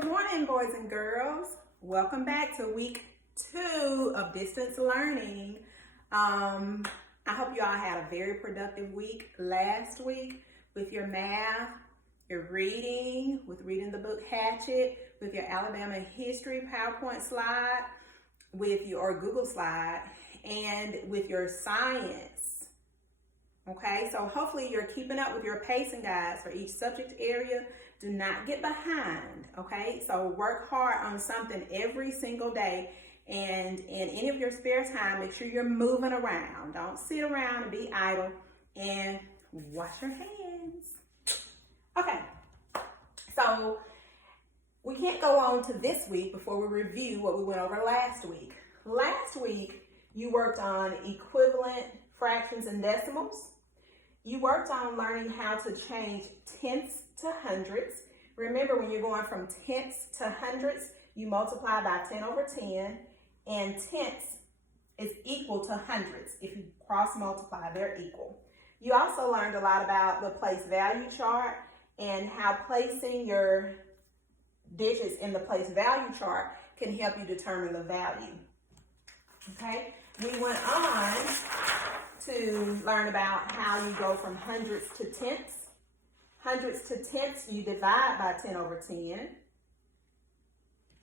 Good morning, boys and girls. Welcome back to week 2 of distance learning. I hope you all had a very productive week last week with your math, your reading, with reading the book Hatchet, with your Alabama history PowerPoint slide, with your Google slide, and with your science. Okay, so hopefully you're keeping up with your pacing guides for each subject area. Do not get behind, okay? So work hard on something every single day, and in any of your spare time, make sure you're moving around. Don't sit around and be idle, and wash your hands. Okay, so we can't go on to this week before we review what we went over last week. Last week, you worked on equivalent fractions and decimals. You worked on learning how to change tenths to hundreds. Remember, when you're going from tenths to hundreds, you multiply by 10 over 10, and tenths is equal to hundreds. If you cross multiply, they're equal. You also learned a lot about the place value chart and how placing your digits in the place value chart can help you determine the value. Okay, we went on to learn about how you go from hundreds to tenths. Hundreds to tenths, you divide by 10 over 10.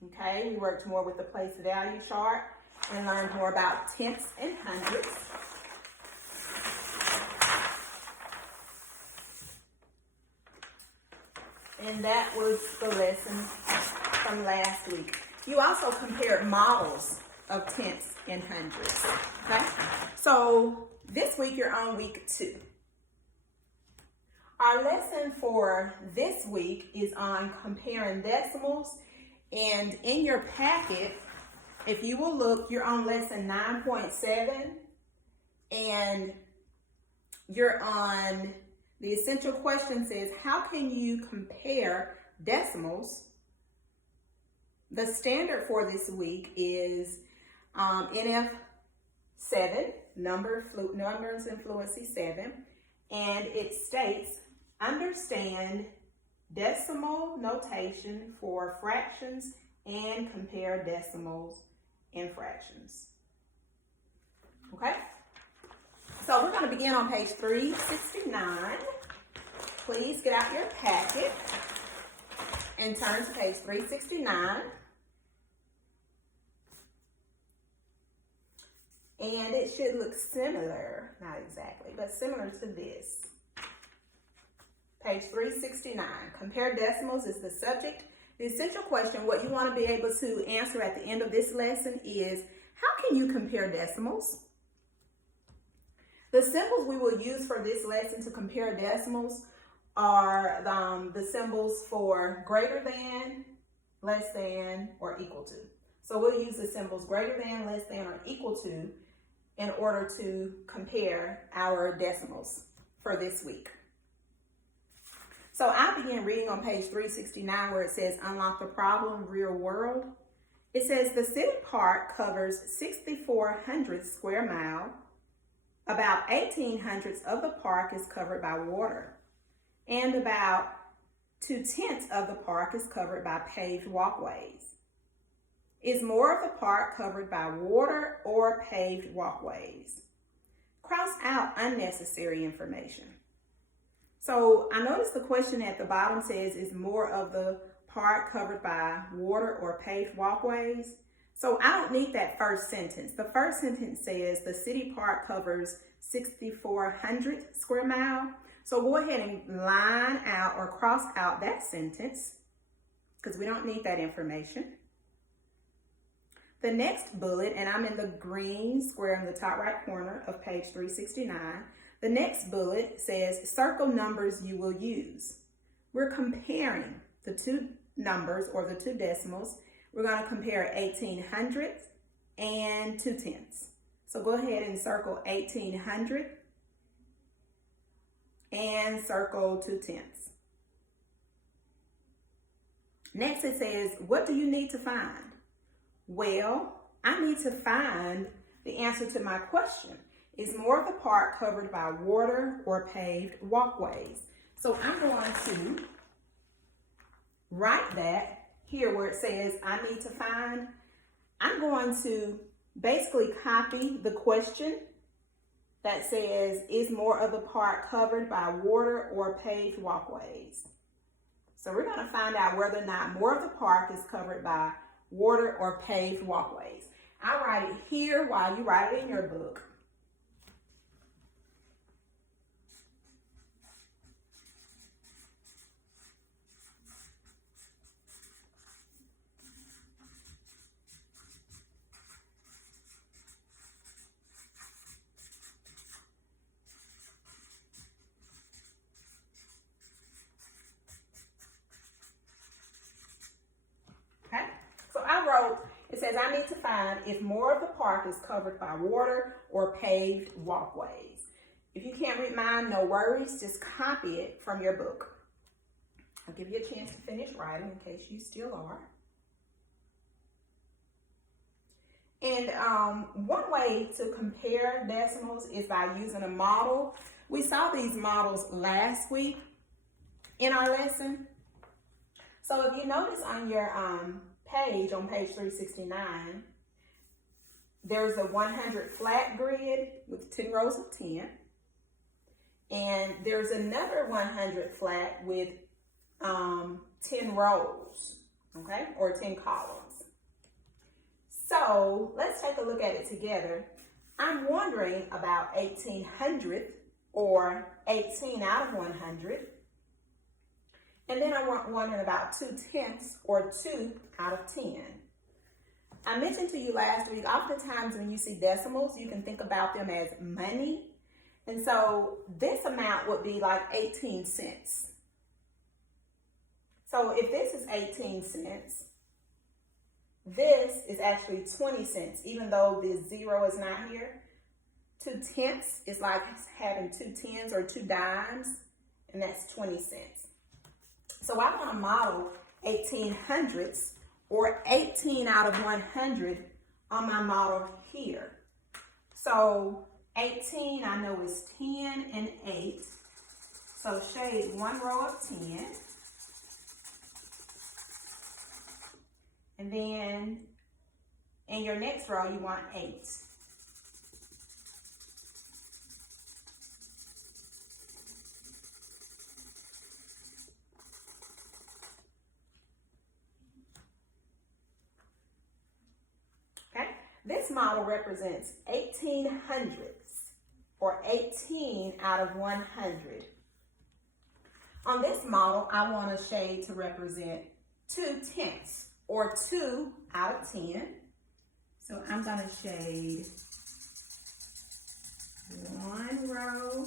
Okay, we worked more with the place value chart and learned more about tenths and hundreds. And that was the lesson from last week. You also compared models of tenths and hundreds. Okay, so this week you're on week 2. Our lesson for this week is on comparing decimals, and in your packet, if you will look, you're on lesson 9.7, and you're on the essential question says, how can you compare decimals? The standard for this week is NF 7, numbers and fluency 7, and it states, understand decimal notation for fractions and compare decimals and fractions. Okay, so we're going to begin on page 369. Please get out your packet and turn to page 369. And it should look similar, not exactly, but similar to this. Page 369, compare decimals is the subject. The essential question, what you want to be able to answer at the end of this lesson is, how can you compare decimals? The symbols we will use for this lesson to compare decimals are the symbols for greater than, less than, or equal to. So we'll use the symbols greater than, less than, or equal to in order to compare our decimals for this week. So I begin reading on page 369 where it says, unlock the problem, real world. It says the city park covers 6,400 square miles. About 1,800 of the park is covered by water, and about 2/10 of the park is covered by paved walkways. Is more of the park covered by water or paved walkways? Cross out unnecessary information. So I noticed the question at the bottom says, is more of the park covered by water or paved walkways? So I don't need that first sentence. The first sentence says the city park covers 6,400 square miles. So go ahead and line out or cross out that sentence because we don't need that information. The next bullet, and I'm in the green square in the top right corner of page 369. The next bullet says, circle numbers you will use. We're comparing the two numbers or the two decimals. We're going to compare 1,800 and 2/10. So go ahead and circle 1,800 and circle 2/10. Next it says, what do you need to find? Well, I need to find the answer to my question. Is more of the park covered by water or paved walkways? So I'm going to write that here where it says I need to find, I'm going to basically copy the question that says, is more of the park covered by water or paved walkways? So we're going to find out whether or not more of the park is covered by water or paved walkways. I'll write it here while you write it in your book. Okay, so I wrote, it says I need to find if more of the park is covered by water or paved walkways. If you can't read mine, no worries, just copy it from your book. I'll give you a chance to finish writing in case you still are. And one way to compare decimals is by using a model. We saw these models last week in our lesson. So if you notice on your page, on page 369, there's a 100 flat grid with 10 rows of 10. And there's another 100 flat with 10 rows, okay, or 10 columns. So let's take a look at it together. I'm wondering about 1800th, or 18 out of 100. And then I'm wondering about 2/10, or 2 out of 10. I mentioned to you last week, oftentimes when you see decimals, you can think about them as money. And so this amount would be like 18 cents. So if this is 18 cents, this is actually 20 cents, even though the 0 is not here. 2/10 is like having 2 tens or 2 dimes, and that's 20 cents. So I want to model 1800ths, or 18 out of 100 on my model here. So 18 I know is 10 and 8. So shade one row of 10. And then in your next row, you want 8. Okay, this model represents 1800ths, or 18 out of 100. On this model, I want a shade to represent 2/10, or 2 out of 10. So I'm going to shade one row,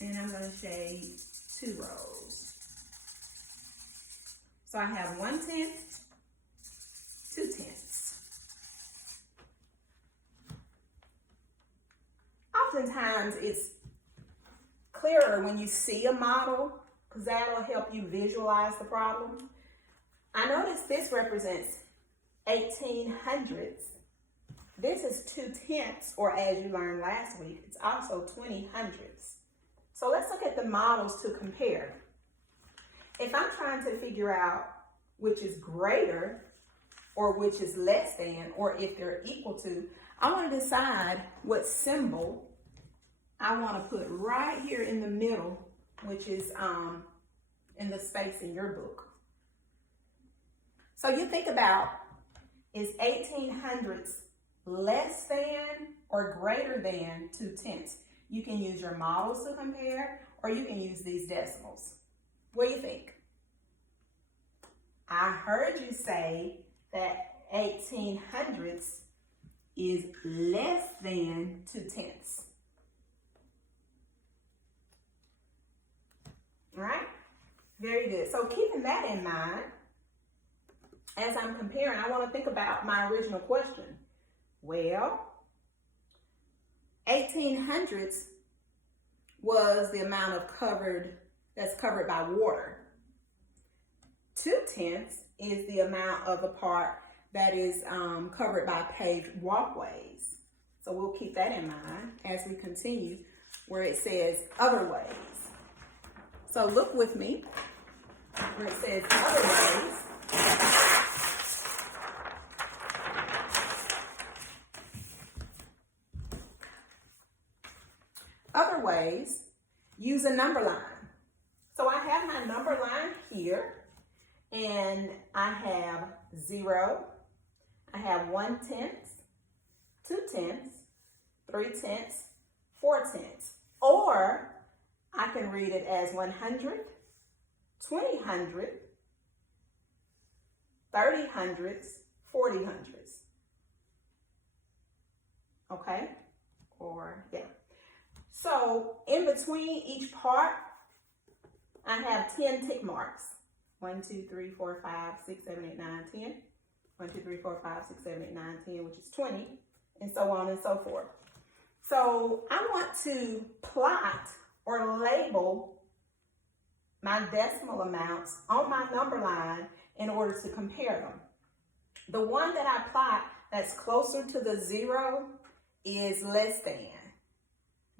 and I'm going to shade 2 rows. So I have 1/10, 2/10. Oftentimes it's clearer when you see a model, because that'll help you visualize the problem. I notice this represents 1800ths. This is 2/10, or as you learned last week, it's also 20/100ths. So let's look at the models to compare. If I'm trying to figure out which is greater or which is less than, or if they're equal to, I want to decide what symbol I want to put right here in the middle, which is in the space in your book. So you think about, is 1800ths less than or greater than 2/10? You can use your models to compare, or you can use these decimals. What do you think? I heard you say that 1800ths is less than 2/10. All right, very good. So keeping that in mind, as I'm comparing, I want to think about my original question. Well, 1800ths was the amount of that's covered by water. 2/10 is the amount of the part that is covered by paved walkways. So we'll keep that in mind as we continue where it says other ways. So look with me. where it says other ways. Other ways, use a number line. So I have my number line here, and I have 0, I have 1/10, 2/10, 3/10, 4/10. Or I can read it as 100, 20 hundred, 30 hundredths, 40 hundredths. Okay? Or, yeah. So in between each part, I have 10 tick marks. 1, 2, 3, 4, 5, 6, 7, 8, 9, 10. 1, 2, 3, 4, 5, 6, 7, 8, 9, 10, which is 20, and so on and so forth. So I want to plot or label my decimal amounts on my number line in order to compare them. The one that I plot that's closer to the 0 is less than.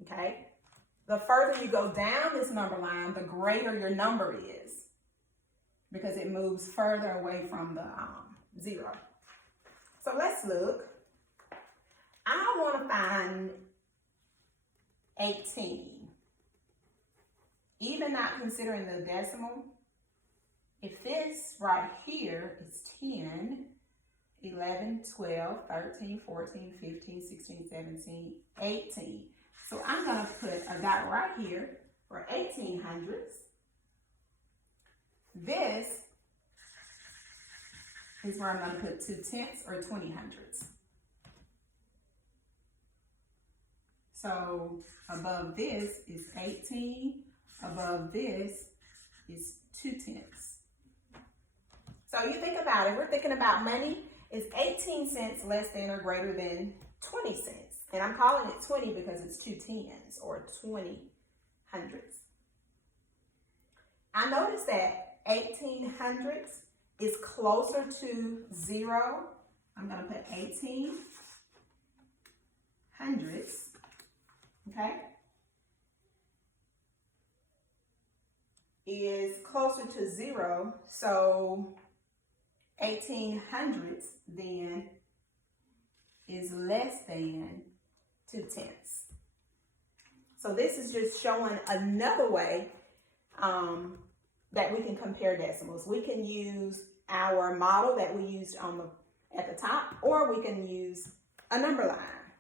Okay? The further you go down this number line, the greater your number is, because it moves further away from the 0. So let's look. I want to find 18. Even not considering the decimal, if this right here is 10, 11, 12, 13, 14, 15, 16, 17, 18. So I'm going to put a dot right here for 1800s. This is where I'm going to put 2/10 or 20 hundredths. So above this is 18. Above this is 2/10. So you think about it. We're thinking about money. Is 18 cents less than or greater than 20 cents? And I'm calling it 20 because it's 2 tens or 20 hundredths. I noticed that 18 hundredths is closer to 0. I'm going to put 18 hundredths. Okay? Is closer to 0. So 18 hundredths then is less than 2/10. So this is just showing another way that we can compare decimals. We can use our model that we used at the top, or we can use a number line.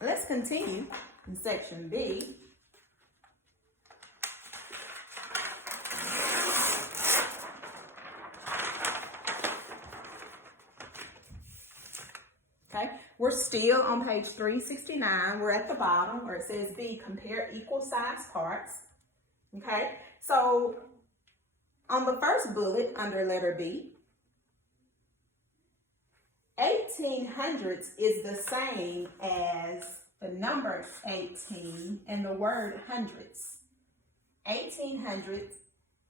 Let's continue in section B. Okay, we're still on page 369. We're at the bottom where it says B, compare equal size parts. Okay, so on the first bullet under letter B, 18 hundredths is the same as the number 18 and the word hundredths. 18 hundredths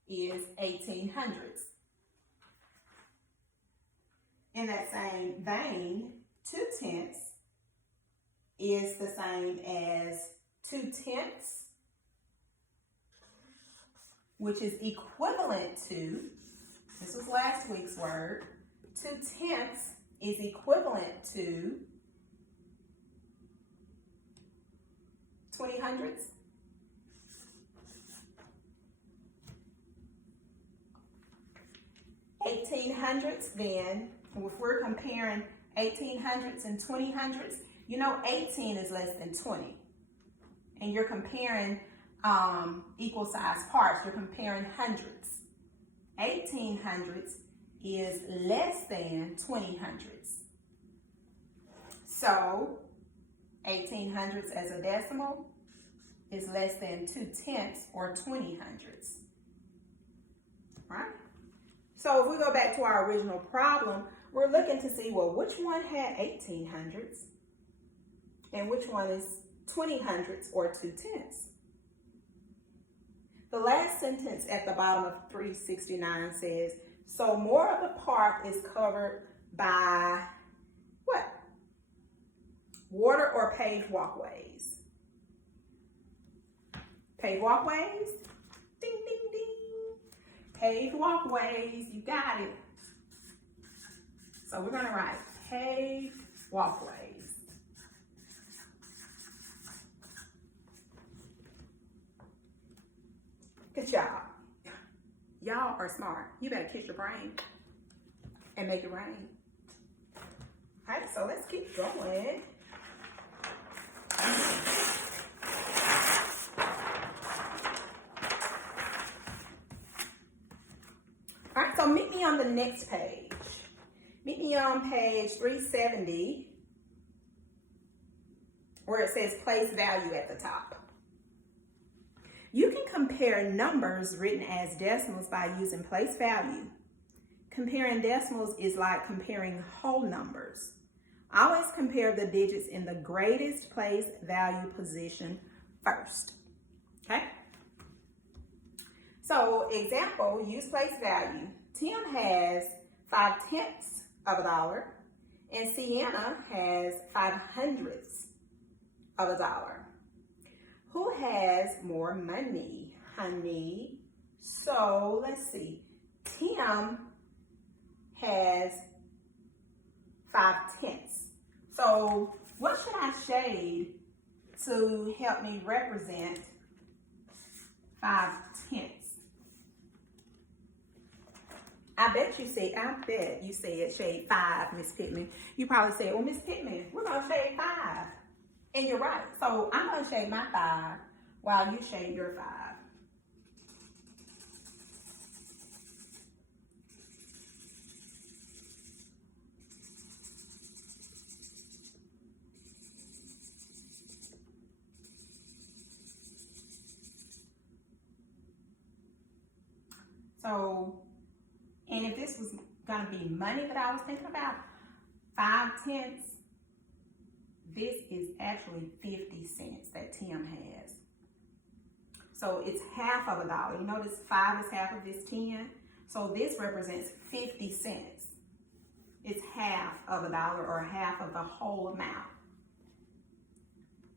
is 18 hundredths. In that same vein, 2/10 is the same as 2/10, which is equivalent to, this was last week's word, 2/10 is equivalent to 20 hundredths. $18 hundredths then, if we're comparing 18 hundredths and 20 hundredths, you know 18 is less than 20. And you're comparing equal size parts, you're comparing hundredths. 18 hundredths is less than 20 hundredths. So 18 hundredths as a decimal is less than 2/10 or 20 hundredths. Right? So if we go back to our original problem, we're looking to see, well, which one had 18 hundredths and which one is 20 hundredths or 2/10. The last sentence at the bottom of 369 says, so more of the park is covered by what? Water or paved walkways? Paved walkways? Ding, ding, ding. Paved walkways, you got it. So we're gonna write paved walkways. Good job. Y'all are smart. You better kiss your brain and make it rain. All right, so let's keep going. All right, so meet me on the next page. Meet me on page 370, where it says place value at the top. You can compare numbers written as decimals by using place value. Comparing decimals is like comparing whole numbers. Always compare the digits in the greatest place value position first. Okay? So, example, use place value. Tim has 5/10 of a dollar, and Sienna has 5/100 of a dollar. Who has more money, honey? So, let's see. Tim has 5/10. So, what should I shade to help me represent 5/10? I bet you said shade 5, Miss Pittman. You probably said, well, Miss Pittman, we're gonna shade 5. And you're right. So I'm gonna shade my 5 while you shade your 5. So, and if this was gonna be money that I was thinking about, 5/10, this is actually 50 cents that Tim has. So it's half of a dollar. You notice 5 is half of this 10. So this represents 50 cents. It's half of a dollar or half of the whole amount.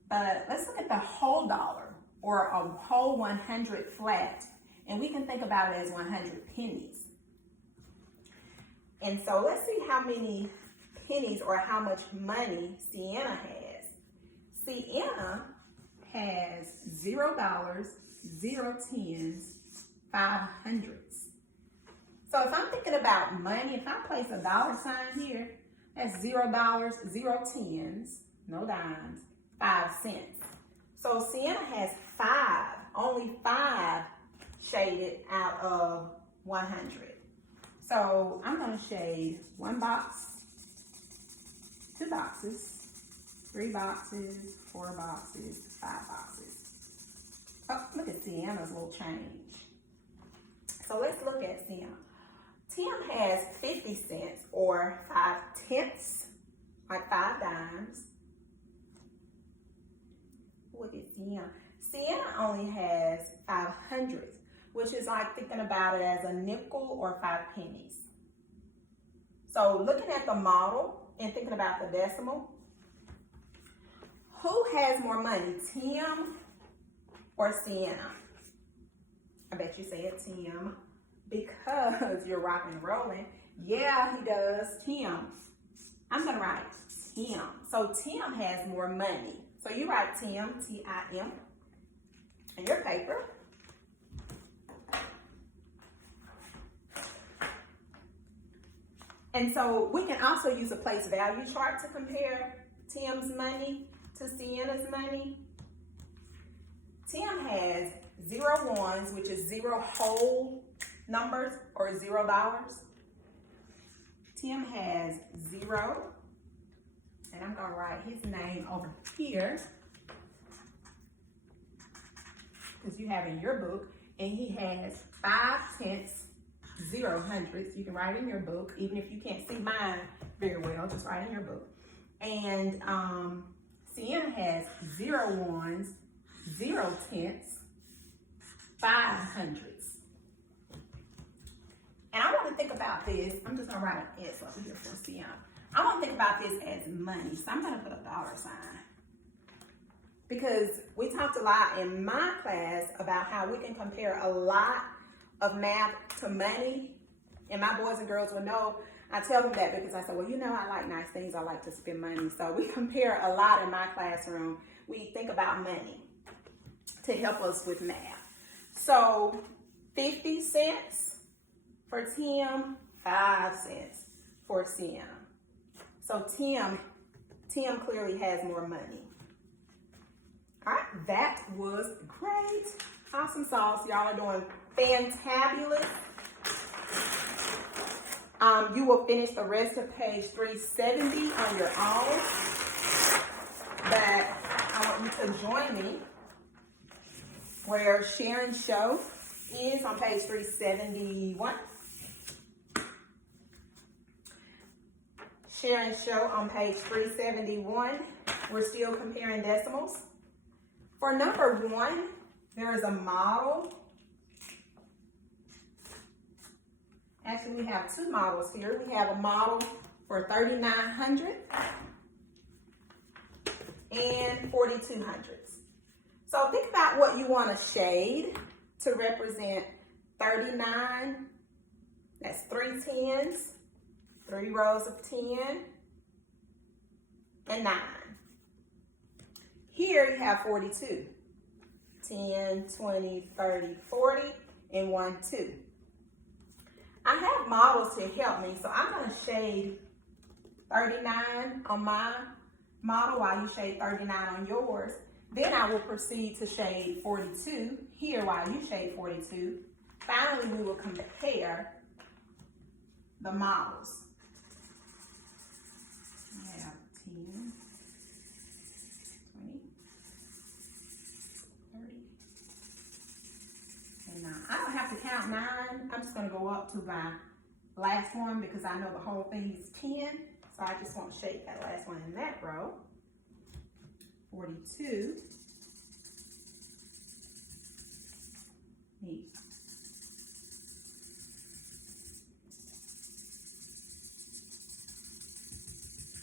But let's look at the whole dollar or a whole 100 flat. And we can think about it as 100 pennies. And so let's see how many pennies or how much money Sienna has. Sienna has $0, 0 tens, 500s. So if I'm thinking about money, if I place a dollar sign here, that's $0, 0 tens, no dimes, 5 cents. So Sienna has 5, only 5 shaded out of 100. So I'm going to shade 1 box, 2 boxes, 3 boxes, 4 boxes, 5 boxes. Oh, look at Sienna's little change. So let's look at Sienna. Tim has 50 cents or 5/10, like 5 dimes. Look at Sienna. Sienna only has 500, which is like thinking about it as a nickel or 5 pennies. So looking at the model and thinking about the decimal, who has more money, Tim or Sienna? I bet you say it's Tim because you're rocking and rolling. Yeah, he does, Tim. I'm gonna write Tim. So Tim has more money. So you write Tim, T-I-M, in your paper. And so we can also use a place value chart to compare Tim's money to Sienna's money. Tim has 0 ones, which is 0 whole numbers or $0. Tim has 0, and I'm gonna write his name over here because you have in your book, and he has 5/10, 0 hundredths. You can write in your book, even if you can't see mine very well, just write in your book. And Sienna has 0 ones, 0 tenths, 5 hundredths. And I want to think about this. I'm just gonna write an S over here for Sienna. I want to think about this as money, so I'm gonna put a dollar sign. Because we talked a lot in my class about how we can compare a lot of math to money, and my boys and girls will know, I tell them that because I say, well, you know, I like nice things. I like to spend money. So we compare a lot in my classroom. We think about money to help us with math. So 50 cents for Tim, 5 cents for Sim. So Tim clearly has more money. All right, that was great. Awesome sauce. Y'all are doing fantabulous. You will finish the rest of page 370 on your own. But I want you to join me where share and show is on page 371. Share and show on page 371. We're still comparing decimals. For number 1, there is a model. Actually, we have 2 models here. We have a model for 3,900 and 4,200s. So think about what you want to shade to represent 39. That's 3 tens, 3 rows of 10, and 9. Here you have 42. 10, 20, 30, 40, and 1, 2. I have models to help me, so I'm going to shade 39 on my model while you shade 39 on yours. Then I will proceed to shade 42 here while you shade 42. Finally, we will compare the models. I have 10, 20, 30, and 9. I don't have to count 9. I'm just going to go up to my last one because I know the whole thing is 10. So I just want to shade that last one in that row. 42. Neat.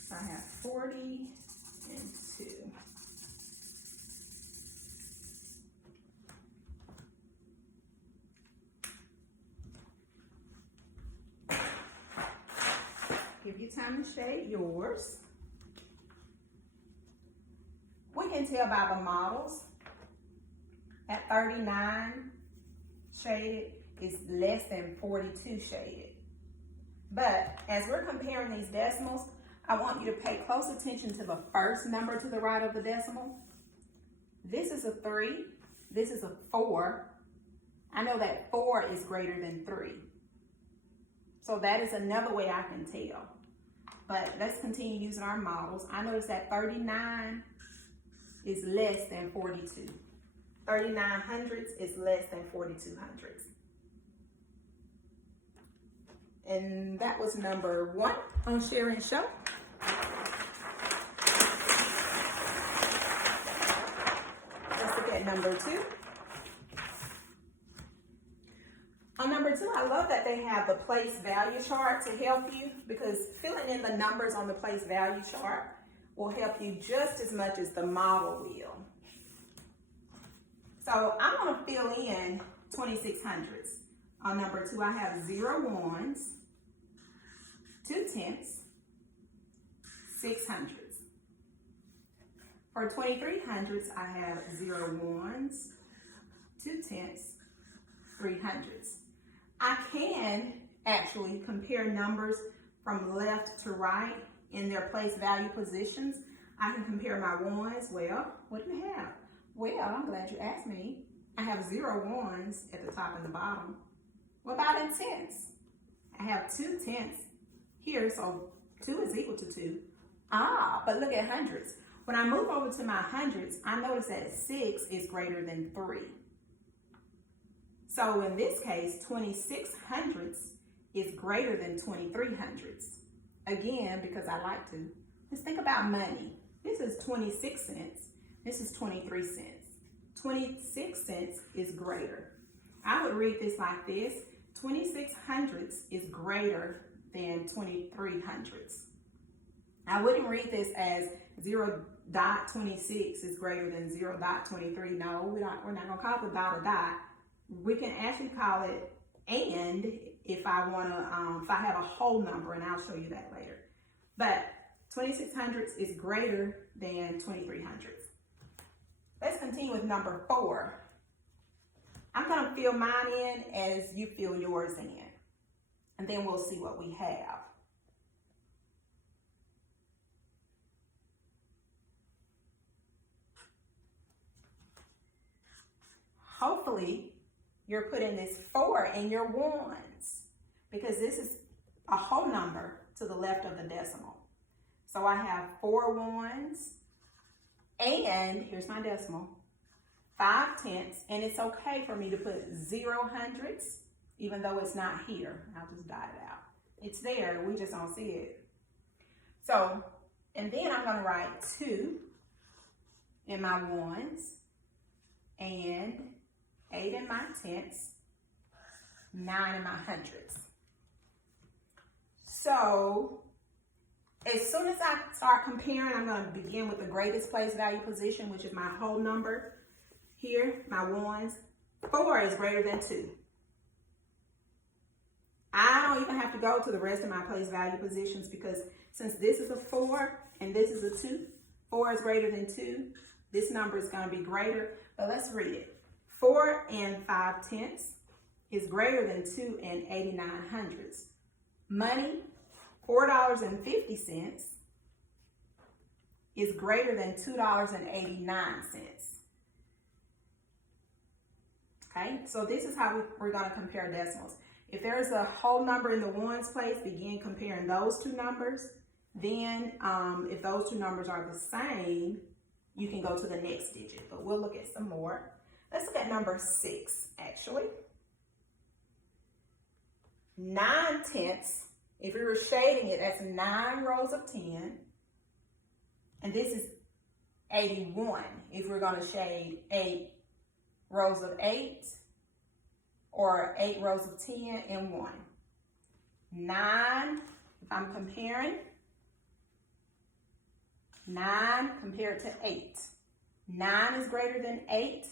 So I have 40 and 2. Give you time to shade yours. We can tell by the models that 39 shaded is less than 42 shaded. But as we're comparing these decimals, I want you to pay close attention to the first number to the right of the decimal. This is a 3. This is a 4. I know that 4 is greater than 3. So that is another way I can tell. But let's continue using our models. I notice that 39 is less than 42. 3,900s is less than 4,200s. And that was number 1 on Share and Show. Let's look at number 2. On number 2, I love that they have the place value chart to help you because filling in the numbers on the place value chart will help you just as much as the model will. So I'm going to fill in 2600s. On number 2, I have 0 ones, 2 tenths, 600s. For 2300s, I have 0 ones, 2 tenths, 300s. I can actually compare numbers from left to right in their place value positions. I can compare my ones. Well, what do you have? Well, I'm glad you asked me. I have 0 ones at the top and the bottom. What about in tenths? I have 2 tenths here, so 2 is equal to 2. But look at hundreds. When I move over to my hundreds, I notice that 6 is greater than 3. So in this case, 2600s is greater than 2300s. Again, because I like to. Let's think about money. This is 26 cents. This is 23 cents. 26 cents is greater. I would read this like this. 2600s is greater than 2300s. I wouldn't read this as 0.26 is greater than 0.23. No, we're not going to call the dot a dot. We can actually call it and if I have a whole number, and I'll show you that later. But 26 hundredths is greater than 23 hundredths. Let's continue with number 4. I'm going to fill mine in as you fill yours in, and then we'll see what we have. Hopefully, you're putting this 4 in your ones, because this is a whole number to the left of the decimal. So I have 4 ones, and here's my decimal, 5 tenths, and it's okay for me to put 0 hundredths, even though it's not here. I'll just dot it out. It's there, we just don't see it. So, and then I'm gonna write 2 in my ones, and 8 in my tenths, 9 in my hundredths. So, as soon as I start comparing, I'm going to begin with the greatest place value position, which is my whole number. Here, my ones. 4 is greater than 2. I don't even have to go to the rest of my place value positions, because since this is a 4 and this is a 2, 4 is greater than 2. This number is going to be greater, but let's read it. 4 and 5 tenths is greater than 2 and 89 hundredths. Money, $4.50 is greater than $2.89. Okay, so this is how we're going to compare decimals. If there's a whole number in the ones place, begin comparing those two numbers. Then if those two numbers are the same, you can go to the next digit, but we'll look at some more. Let's look at number 6, actually. 9 tenths, if we were shading it, that's 9 rows of 10. And this is 81, if we're going to shade 8 rows of 8, or 8 rows of 10 in 1. 9, if I'm comparing, 9 compared to 8. 9 is greater than 8.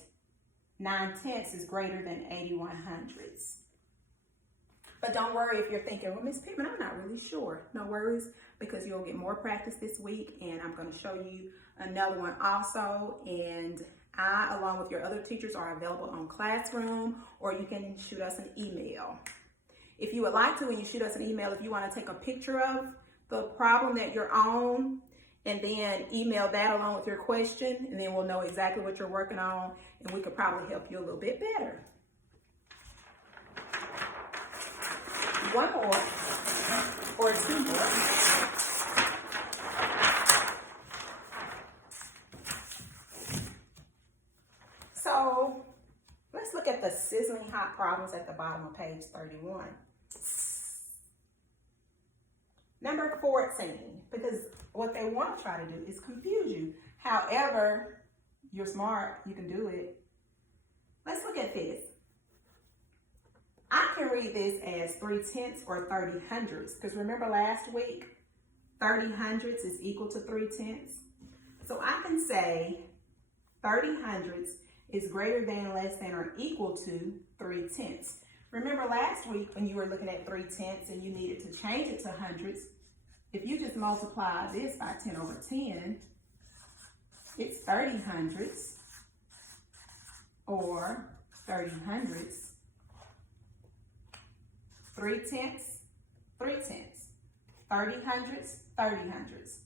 9 tenths is greater than 81 hundredths. But don't worry if you're thinking, well, Miss Pittman, I'm not really sure. No worries, because you'll get more practice this week, and I'm going to show you another one also. And I, along with your other teachers, are available on Classroom, or you can shoot us an email. If you would like to, when you shoot us an email, if you want to take a picture of the problem that you're on, and then email that along with your question, and then we'll know exactly what you're working on, and we could probably help you a little bit better. One more, or 2 more. So let's look at the sizzling hot problems at the bottom of page 31. Number 14, because what they want to try to do is confuse you. However, you're smart, you can do it. Let's look at this. I can read this as 3 tenths or 30 hundredths, because remember last week, 30 hundredths is equal to 3 tenths. So I can say 30 hundredths is greater than, less than, or equal to 3 tenths. Remember last week when you were looking at 3 tenths and you needed to change it to hundredths, if you just multiply this by 10 over 10, it's 30 hundredths, or 30 hundredths. 3 tenths, 3 tenths. 30 hundredths, 30 hundredths.